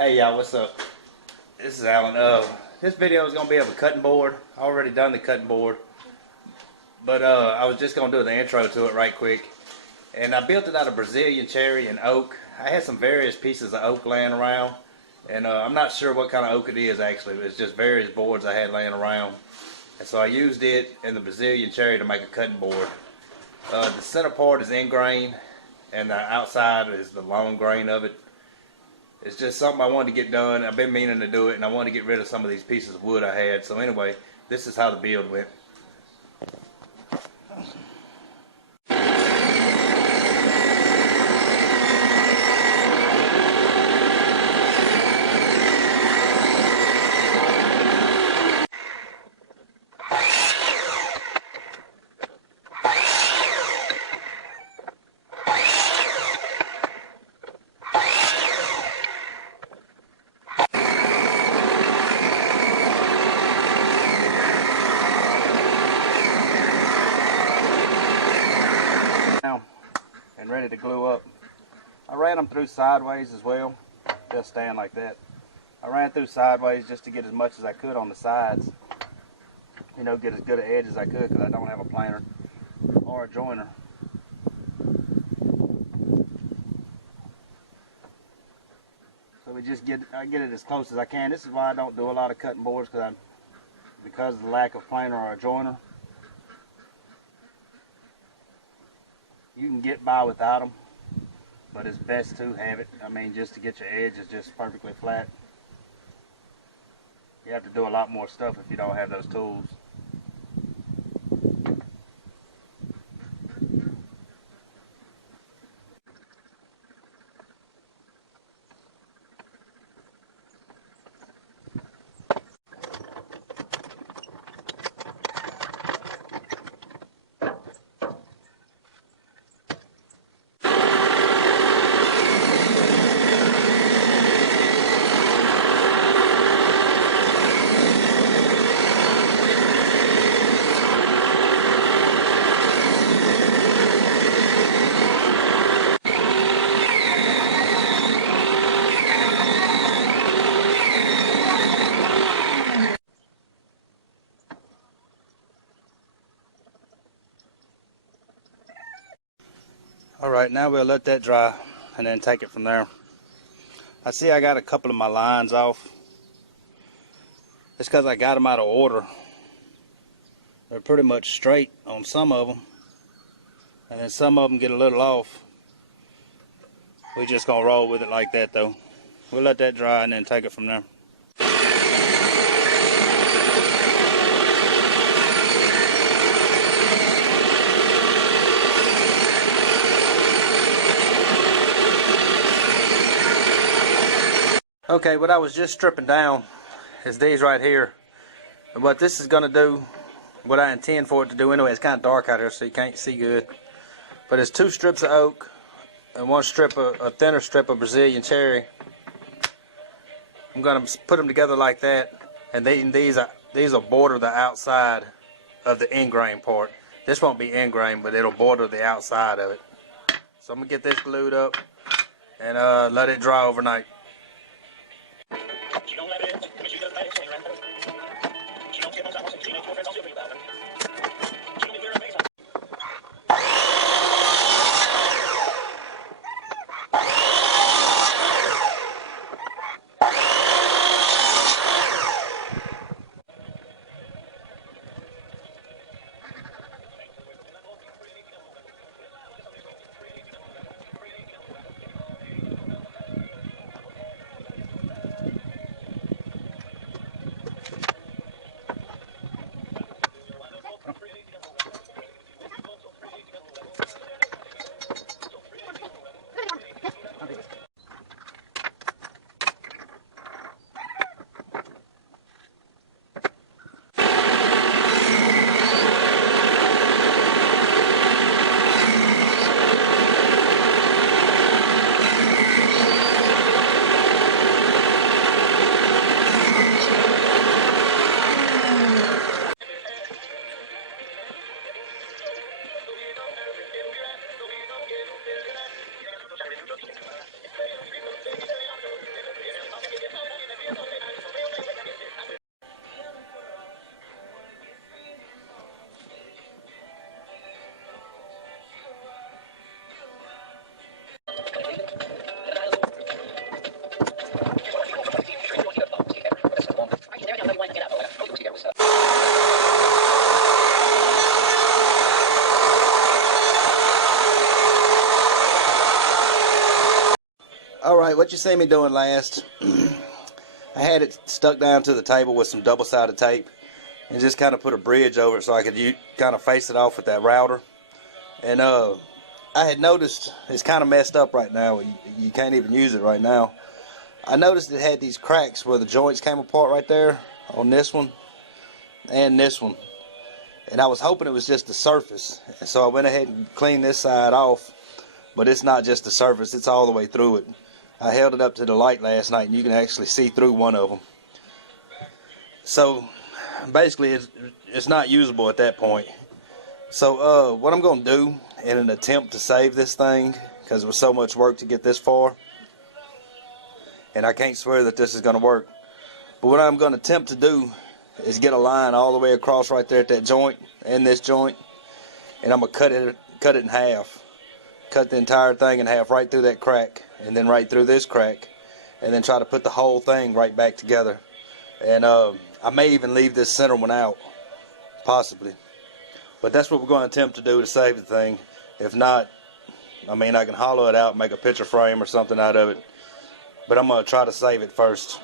Hey y'all, what's up? This is Alan. This video is gonna be of a cutting board. I already done the cutting board, but I was just gonna do the intro to it right quick. And I built it out of Brazilian cherry and oak. I had some various pieces of oak laying around, and I'm not sure what kind of oak it is actually. It's just various boards I had laying around, and so I used it and the Brazilian cherry to make a cutting board. The center part is end grain, and the outside is the long grain of it. It's just something I wanted to get done. I've been meaning to do it, and I wanted to get rid of some of these pieces of wood I had. So anyway, this is how the build went. And ready to glue up. I ran them through sideways as well. They'll stand like that. I ran through sideways just to get as much as I could on the sides. You know, get as good an edge as I could because I don't have a planer or a joiner. So I get it as close as I can. This is why I don't do a lot of cutting boards because of the lack of planer or a joiner. You can get by without them, but it's best to have it. I mean, just to get your edges just perfectly flat. You have to do a lot more stuff if you don't have those tools. Alright, now we'll let that dry and then take it from there. I see I got a couple of my lines off. It's because I got them out of order. They're pretty much straight on some of them, and then some of them get a little off. We're just going to roll with it like that though. We'll let that dry and then take it from there. Okay, what I was just stripping down is these right here. And what this is going to do, what I intend for it to do anyway, it's kind of dark out here so you can't see good. But it's 2 strips of oak and one strip of, a thinner strip of Brazilian cherry. I'm going to put them together like that. And these will border the outside of the end grain part. This won't be end grain, but it'll border the outside of it. So I'm going to get this glued up and let it dry overnight. Alright, what you see me doing last, I had it stuck down to the table with some double-sided tape and just kind of put a bridge over it so I could kind of face it off with that router. And I had noticed it's kind of messed up right now. You can't even use it right now. I noticed it had these cracks where the joints came apart right there on this one and this one. And I was hoping it was just the surface. And so I went ahead and cleaned this side off. But it's not just the surface, it's all the way through it. I held it up to the light last night and you can actually see through one of them. So basically it's not usable at that point. So what I'm going to do in an attempt to save this thing, because it was so much work to get this far, and I can't swear that this is going to work, but what I'm going to attempt to do is get a line all the way across right there at that joint and this joint, and I'm going to cut it in half. Cut the entire thing in half right through that crack, and then right through this crack, and then try to put the whole thing right back together. And I may even leave this center one out, possibly. But that's what we're going to attempt to do to save the thing. If not, I mean, I can hollow it out and make a picture frame or something out of it. But I'm going to try to save it first.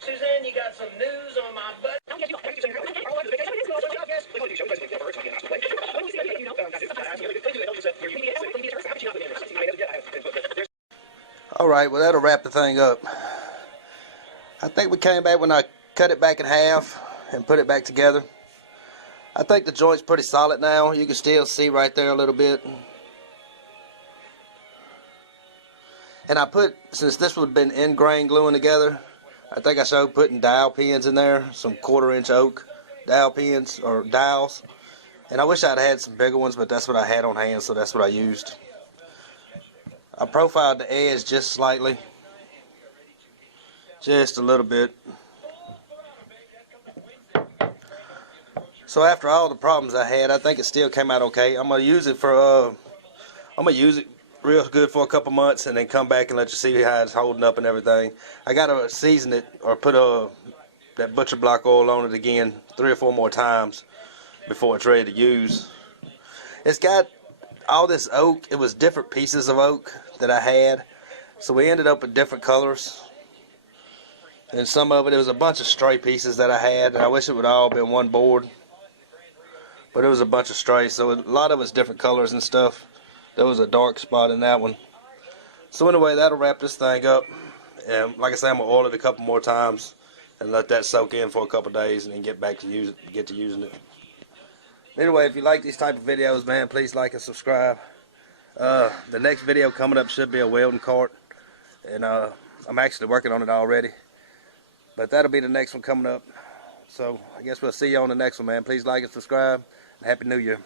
Suzanne, you got some news on my butt? Alright, well that'll wrap the thing up. I think we came back when I cut it back in half and put it back together. I think the joint's pretty solid now. You can still see right there a little bit. And I put, since this would have been end-grain gluing together, I think I showed putting dowel pins in there, some 1/4-inch oak dowel pins, or dowels. And I wish I'd had some bigger ones, but that's what I had on hand, so that's what I used. I profiled the edge just slightly. Just a little bit. So after all the problems I had, I think it still came out okay. I'm gonna use it real good for a couple months and then come back and let you see how it's holding up and everything. I gotta season it or put that butcher block oil on it again 3 or 4 more times before it's ready to use. It's got all this oak. It was different pieces of oak that I had, so we ended up with different colors. And some of it was a bunch of stray pieces that I had, and I wish it would all been one board, but it was a bunch of stray, so a lot of it's different colors and stuff. There was a dark spot in that one. So anyway, that'll wrap this thing up. And like I say, I'm gonna oil it a couple more times and let that soak in for a couple days, and then get back to using it. Anyway, if you like these type of videos, man, please like and subscribe. The next video coming up should be a welding cart, and I'm actually working on it already. But that'll be the next one coming up. So I guess we'll see you on the next one, man. Please like and subscribe. Happy New Year.